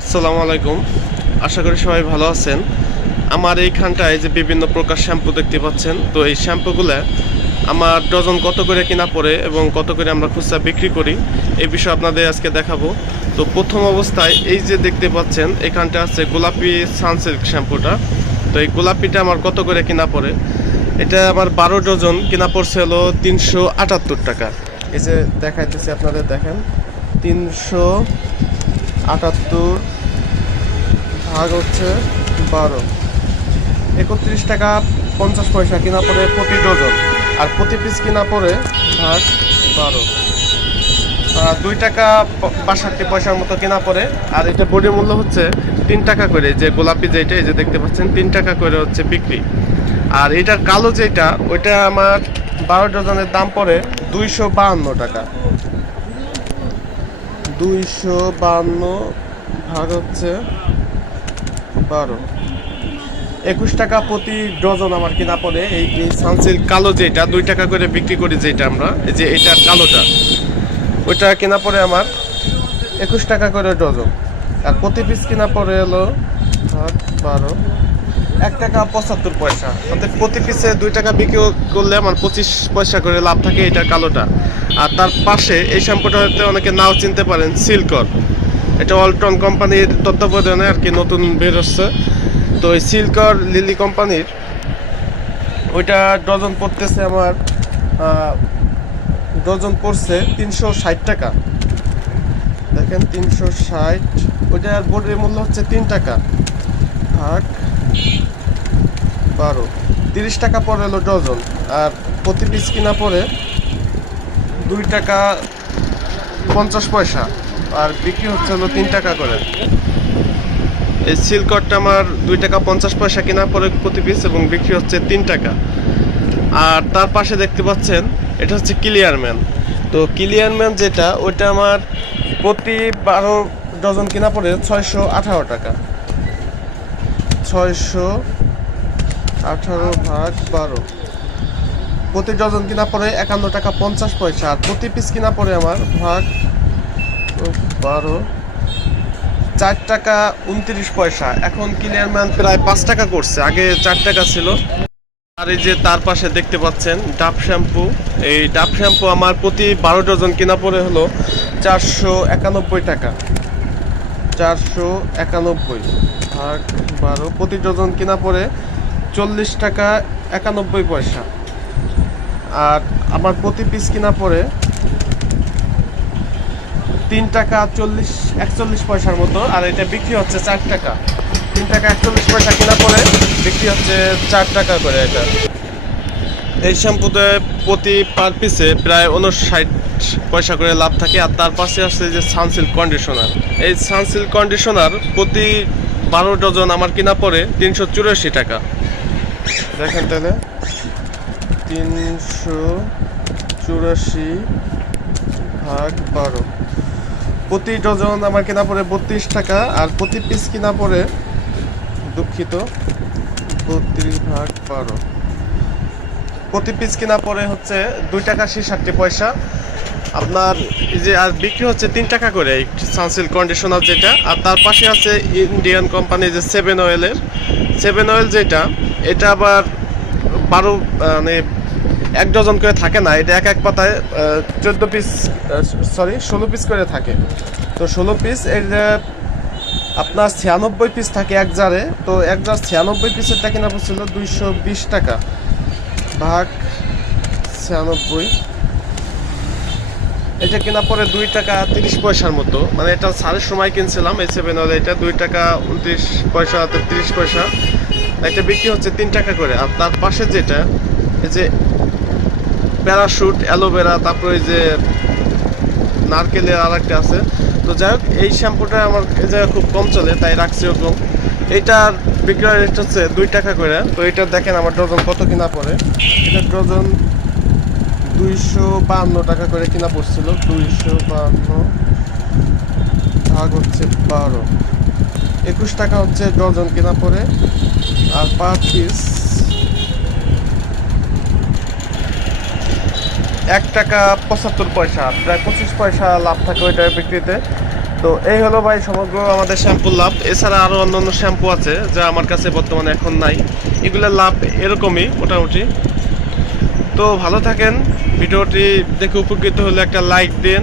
আসসালামু আলাইকুম। আশা করি সবাই ভালো আছেন। আমার এইখানটায় যে বিভিন্ন প্রকার শ্যাম্পু দেখতে পাচ্ছেন, তো এই শ্যাম্পুগুলো আমার ডজন কত করে কিনা পড়ে এবং কত করে আমরা খুচরা বিক্রি করি, এই বিষয়ে আপনাদের আজকে দেখাবো। তো প্রথম অবস্থায় এই যে দেখতে পাচ্ছেন, এখানটা আছে গোলাপি সানসিল্ক শ্যাম্পুটা। তো এই গোলাপিটা আমার কত করে কিনা পড়ে, এটা আমার 12 ডজন কিনা পড়ছে হলো 378 টাকা। এই যে দেখাইতেছি আপনাদের, দেখেন 378 ভাগ হচ্ছে 12, 31 টাকা 50 পয়সা কিনা পড়ে প্রতি ডজন। আর প্রতি পিস কিনা পড়ে ভাগ 12, 2 টাকা 62 পয়সার মতো কিনা পড়ে। আর এটা বডি মূল্য হচ্ছে 3 টাকা করে। যে গোলাপি যেটা এই যে দেখতে পাচ্ছেন, 3 টাকা করে হচ্ছে বিক্রি। আর এটার কালো যেটা, ওইটা আমার 12 ডজনের দাম পড়ে 252 টাকা। 252 ভাগ হচ্ছে 12, 21 টাকা প্রতি ডজন আমার কিনা পড়ে। এই সানসিল্ক কালো যেটা 2 টাকা করে বিক্রি করি, যেটা আমরা এই যে এটার কালোটা, ওইটা কিনা পড়ে আমার 21 টাকা করে ডজন। আর প্রতি পিস কিনা পড়ে হলো 12, 1 টাকা 75 পয়সা। অর্থাৎ প্রতি পিসে 2 টাকা বিক্রি করলে আমার 25 পয়সা করে লাভ থাকে এটার কালোটা। আর তার পাশে এই শ্যাম্পুটা হয়তো অনেকে নাও চিনতে পারেন, সিল্কর। এটা ওয়ালটন কোম্পানির তত্ত্বাবধানে আর কি নতুন বের হচ্ছে। তো এই সিল্কর লিলি কোম্পানির ওইটা ডজন পড়তেছে আমার, ডজন পড়ছে 360 টাকা। দেখেন 360, ওইটার বোর্ডের মূল্য হচ্ছে 3 টাকা ভাগ 12, 30 টাকা পড়ে হলো ডজন। আর প্রতি পিস কিনা পড়ে 2 টাকা 50 পয়সা, আর বিক্রি হচ্ছে হলো 3 টাকা করে। এই সিল্করটা আমার 2 টাকা 50 পয়সা কিনা পড়ে প্রতি পিস এবং বিক্রি হচ্ছে 3 টাকা। আর তার পাশে দেখতে পাচ্ছেন, এটা হচ্ছে ক্লিয়ারম্যান। তো ক্লিয়ারম্যান যেটা, ওইটা আমার প্রতি 12 ডজন কিনা পড়ে 618 টাকা। 618 ভাগ 12, প্রতি ডজন কিনা পড়ে 51 টাকা 50 পয়সা। আর প্রতি পিস কিনা পড়ে আমার ভাগ 12, 4 টাকা 29 পয়সা। এখন ক্লিয়ারম্যান প্রায় 5 টাকা করছে, আগে 4 টাকা ছিল। আর এই যে তার পাশে দেখতে পাচ্ছেন ডাব শ্যাম্পু। এই ডাব শ্যাম্পু আমার প্রতি 12 ডজন কিনা পড়ে হলো 491 টাকা। 491 ভাগ 12, প্রতি ডজন কিনা পড়ে 40 টাকা 91 পয়সা। আর আমার প্রতি পিস কিনা পড়ে 3 টাকা 41 পয়সার মতো। আর এটা বিক্রি হচ্ছে 4 টাকা। 3 টাকা 41 পয়সা কিনা পড়ে বিক্রি হচ্ছে 4 টাকা করে। এটা এই শ্যাম্পুতে প্রতি পার পিসে প্রায় 59 পয়সা করে লাভ থাকে। আর তার পাশে আসছে যে সানসিল্ক কন্ডিশনার। এই সানসিল্ক কন্ডিশনার প্রতি 12 ডজন আমার কিনা পড়ে 384 টাকা। দেখেন তাহলে 384 ভাগ 12, প্রতি ডজন আমার কিনা পড়ে 32 টাকা। আর প্রতি পিস কিনা পড়ে, দুঃখিত, 32 ভাগ 12, প্রতি পিস কিনা পড়ে হচ্ছে 2 টাকা 66 পয়সা আপনার। এই যে আর বিক্রি হচ্ছে 3 টাকা করে এই সানসিল্ক কন্ডিশনার যেটা। আর তার পাশে আছে ইন্ডিয়ান কোম্পানি যে 7 অয়েলের 7 অয়েল যেটা, এটা আবার 12 মানে 1 ডজন করে থাকে না, এটা এক এক পাতায় 16 পিস করে থাকে। তো 16 পিস এর আপনার 96 পিস থাকে এক জারে। তো এক জার 96 পিসেরটা কিনা পড়ছিল 220 টাকা ভাগ 96, এটা কিনা পরে 2 টাকা 30 পয়সার মতো। মানে এটা সারের সময় কিনছিলাম এই 7 অয়েল, এটা 2 টাকা 29 পয়সা 30 পয়সা। এটা বিক্রি হচ্ছে 3 টাকা করে। আর তার পাশে যেটা, এই যে প্যারাশুট, অ্যালোভেরা, তারপরে এই যে নারকেলের আর একটা আছে। তো যাই হোক, এই শ্যাম্পুটা আমার এই জায়গায় খুব কম চলে, তাই রাখছি ওরকম। এইটার বিক্রয় রেট হচ্ছে 2 টাকা করে। তো এটা দেখেন আমার ডজন কত কিনা পড়ে। এটা ডজন 252 টাকা করে কিনা পড়ছিল। 252 ভাগ হচ্ছে 12, 21 টাকা হচ্ছে ডজন কিনা পড়ে। আর পার পিস 1 টাকা 75 পয়সা, প্রায় 25 পয়সা লাভ থাকে ওইটার বিক্রিতে। তো এই হলো ভাই সমগ্র আমাদের শ্যাম্পুর লাভ। এছাড়া আরও অন্যান্য শ্যাম্পু আছে যা আমার কাছে বর্তমানে এখন নাই। এগুলোর লাভ এরকমই মোটামুটি। তো ভালো থাকেন, ভিডিওটি দেখে উপকৃত হলে একটা লাইক দিন।